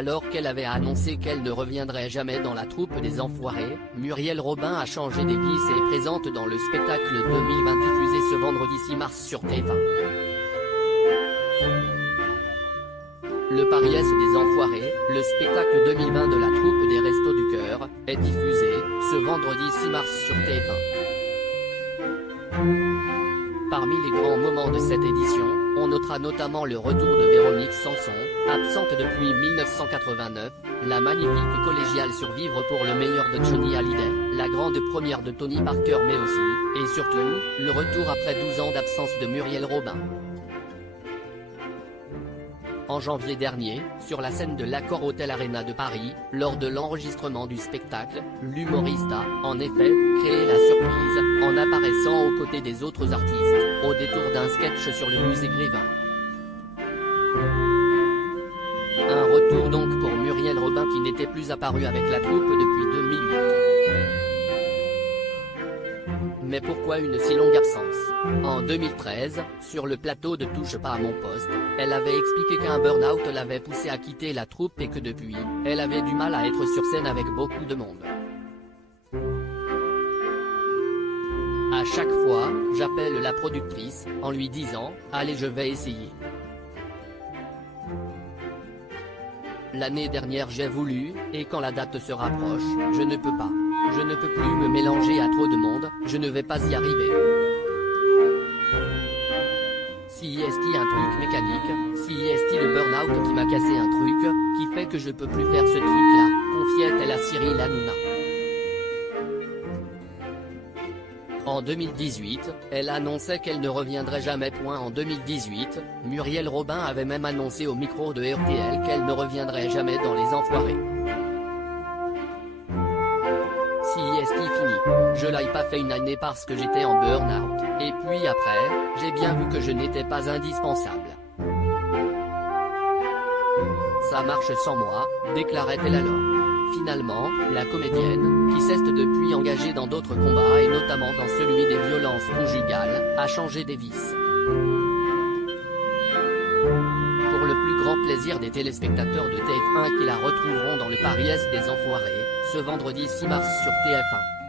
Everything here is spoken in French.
Alors qu'elle avait annoncé qu'elle ne reviendrait jamais dans la troupe des Enfoirés, Muriel Robin a changé d'église et est présente dans le spectacle 2020 diffusé ce vendredi 6 mars sur TF1. Le Pariès des Enfoirés, le spectacle 2020 de la troupe des Restos du Cœur, est diffusé, ce vendredi 6 mars sur TF1. Parmi les grands moments de cette édition, on notera notamment le retour de Véronique Sanson, absente depuis 1989, la magnifique collégiale Survivre pour le meilleur de Johnny Hallyday, la grande première de Tony Parker mais aussi, et surtout, le retour après 12 ans d'absence de Muriel Robin. En janvier dernier, sur la scène de l'Accor Hotel Arena de Paris, lors de l'enregistrement du spectacle, l'humoriste a, en effet, créé la surprise, en apparaissant aux côtés des autres artistes, au détour d'un sketch sur le musée Grévin. Un retour donc pour Muriel Robin qui n'était plus apparue avec la troupe depuis 2008. Mais pourquoi une si longue absence? En 2013, sur le plateau de Touche pas à mon poste, elle avait expliqué qu'un burn-out l'avait poussée à quitter la troupe et que depuis, elle avait du mal à être sur scène avec beaucoup de monde. À chaque fois, j'appelle la productrice, en lui disant « Allez, je vais essayer ». L'année dernière j'ai voulu, et quand la date se rapproche, je ne peux pas. Je ne peux plus me mélanger à trop de monde, je ne vais pas y arriver. Si est-il un truc mécanique, si est-il le burn-out qui m'a cassé un truc, qui fait que je peux plus faire ce truc-là, confiait-elle à Cyril Hanouna. En 2018, elle annonçait qu'elle ne reviendrait jamais. En 2018, Muriel Robin avait même annoncé au micro de RTL qu'elle ne reviendrait jamais dans Les Enfoirés. Si est-ce fini, je l'ai pas fait une année parce que j'étais en burn-out, et puis après, j'ai bien vu que je n'étais pas indispensable. Ça marche sans moi, déclarait-elle alors. Finalement, la comédienne, qui s'est depuis engagée dans d'autres combats et notamment dans celui des violences conjugales, a changé des vices. Pour le plus grand plaisir des téléspectateurs de TF1 qui la retrouveront dans le Pariès des Enfoirés, ce vendredi 6 mars sur TF1.